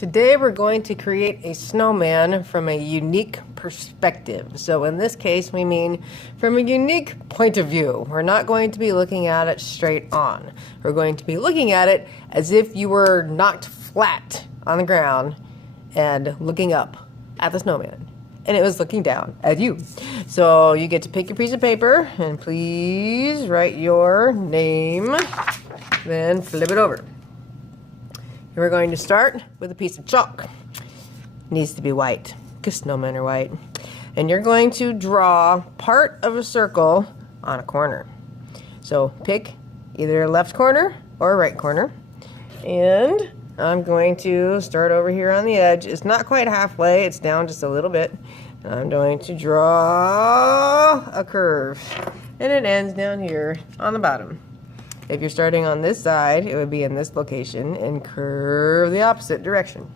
Today we're going to create a snowman from a unique perspective. So in this case, we mean from a unique point of view. We're not going to be looking at it straight on. We're going to be looking at it as if you were knocked flat on the ground and looking up at the snowman. And it was looking down at you. So you get to pick your piece of paper and please write your name, then flip it over. We're going to start with a piece of chalk. It needs to be white, because snowmen are white. And you're going to draw part of a circle on a corner. So pick either a left corner or a right corner. And I'm going to start over here on the edge. It's not quite halfway, it's down just a little bit. And I'm going to draw a curve. And it ends down here on the bottom. If you're starting on this side, it would be in this location and curve the opposite direction.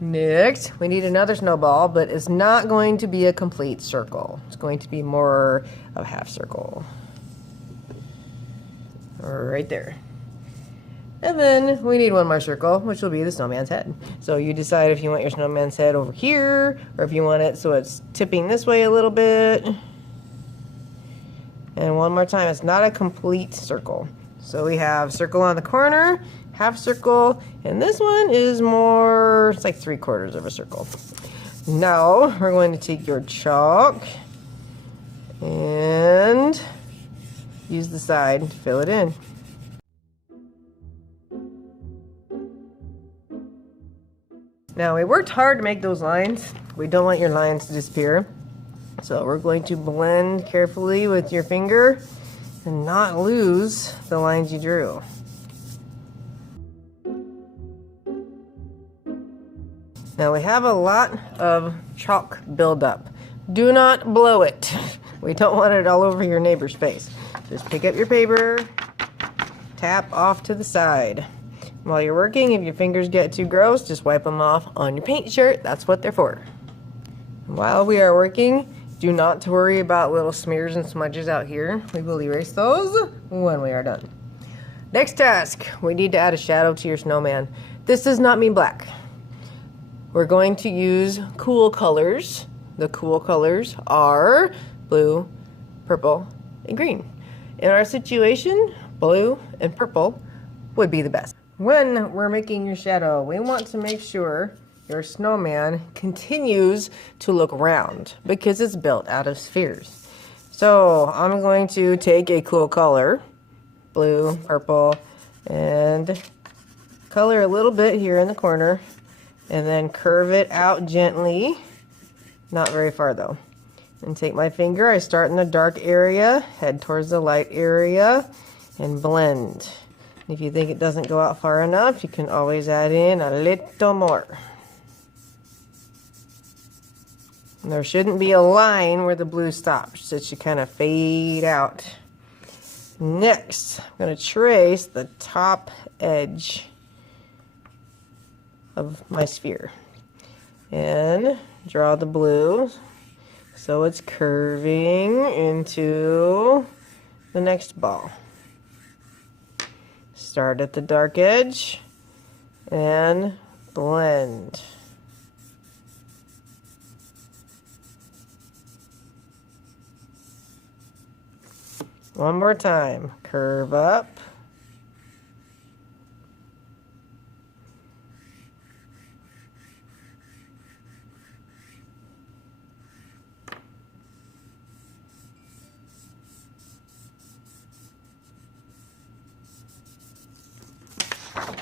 Next, we need another snowball, but it's not going to be a complete circle. It's going to be more of a half circle. Right there. And then we need one more circle, which will be the snowman's head. So you decide if you want your snowman's head over here, or if you want it so it's tipping this way a little bit. And one more time, it's not a complete circle. So we have circle on the corner, half circle, and this one is more, it's like 3/4 of a circle. Now we're going to take your chalk and use the side to fill it in. Now we worked hard to make those lines. We don't want your lines to disappear. So we're going to blend carefully with your finger and not lose the lines you drew. Now we have a lot of chalk buildup. Do not blow it. We don't want it all over your neighbor's face. Just pick up your paper, tap off to the side. While you're working, if your fingers get too gross, just wipe them off on your paint shirt. That's what they're for. While we are working, do not to worry about little smears and smudges out here. We will erase those when we are done. Next task, we need to add a shadow to your snowman. This does not mean black. We're going to use cool colors. The cool colors are blue, purple, and green. In our situation, blue and purple would be the best. When we're making your shadow, we want to make sure your snowman continues to look round because it's built out of spheres. So I'm going to take a cool color, blue, purple, and color a little bit here in the corner, and then curve it out gently, not very far though. And take my finger, I start in the dark area, head towards the light area, and blend. If you think it doesn't go out far enough, you can always add in a little more. There shouldn't be a line where the blue stops. It should kind of fade out. Next, I'm going to trace the top edge of my sphere. And draw the blue so it's curving into the next ball. Start at the dark edge and blend. One more time, curve up.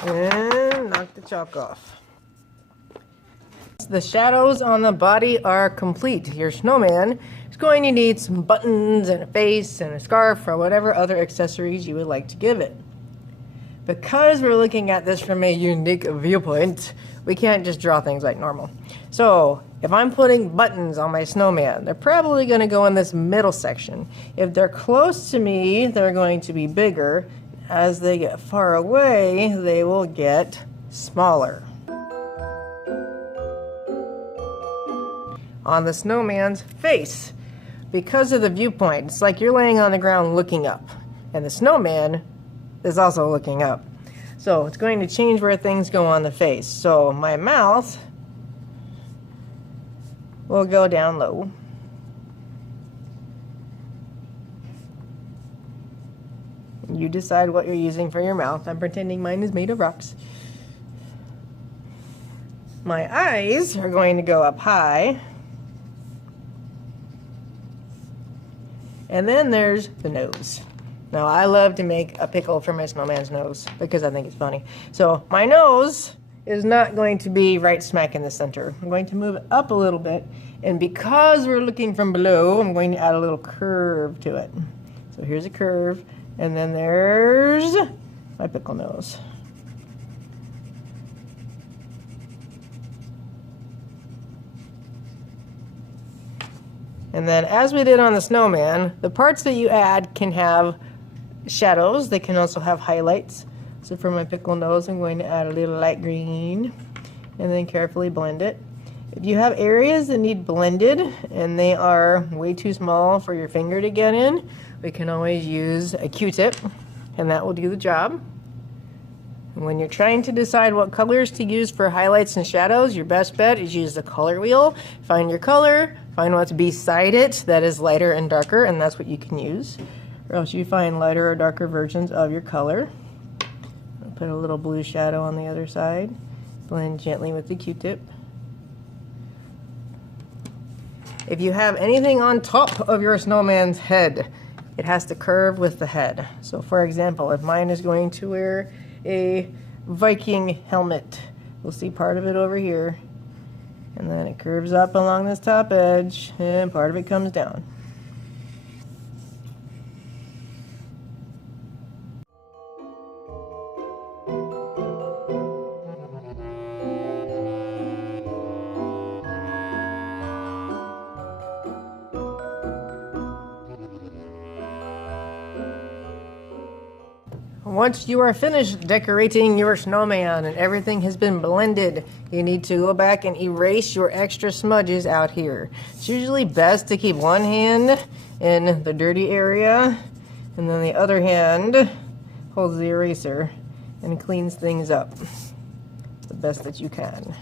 And knock the chalk off. The shadows on the body are complete. Your snowman is going to need some buttons and a face and a scarf or whatever other accessories you would like to give it. Because we're looking at this from a unique viewpoint, we can't just draw things like normal. So if I'm putting buttons on my snowman, they're probably going to go in this middle section. If they're close to me, they're going to be bigger. As they get far away, they will get smaller. On the snowman's face, because of the viewpoint, it's like you're laying on the ground looking up, and the snowman is also looking up. So it's going to change where things go on the face. So my mouth will go down low. You decide what you're using for your mouth. I'm pretending mine is made of rocks. My eyes are going to go up high. And then there's the nose. Now I love to make a pickle for my snowman's nose because I think it's funny. So my nose is not going to be right smack in the center. I'm going to move it up a little bit. And because we're looking from below, I'm going to add a little curve to it. So here's a curve. And then there's my pickle nose. And then as we did on the snowman, the parts that you add can have shadows. They can also have highlights. So for my pickle nose, I'm going to add a little light green and then carefully blend it. If you have areas that need blended and they are way too small for your finger to get in, we can always use a Q-tip and that will do the job. And when you're trying to decide what colors to use for highlights and shadows, your best bet is use the color wheel. Find your color, find what's beside it that is lighter and darker, and that's what you can use. Or else you find lighter or darker versions of your color. I'll put a little blue shadow on the other side. Blend gently with the Q-tip. If you have anything on top of your snowman's head, it has to curve with the head. So for example, if mine is going to wear a Viking helmet, we'll see part of it over here. And then it curves up along this top edge, and part of it comes down. Once you are finished decorating your snowman and everything has been blended, you need to go back and erase your extra smudges out here. It's usually best to keep one hand in the dirty area and then the other hand holds the eraser and cleans things up the best that you can.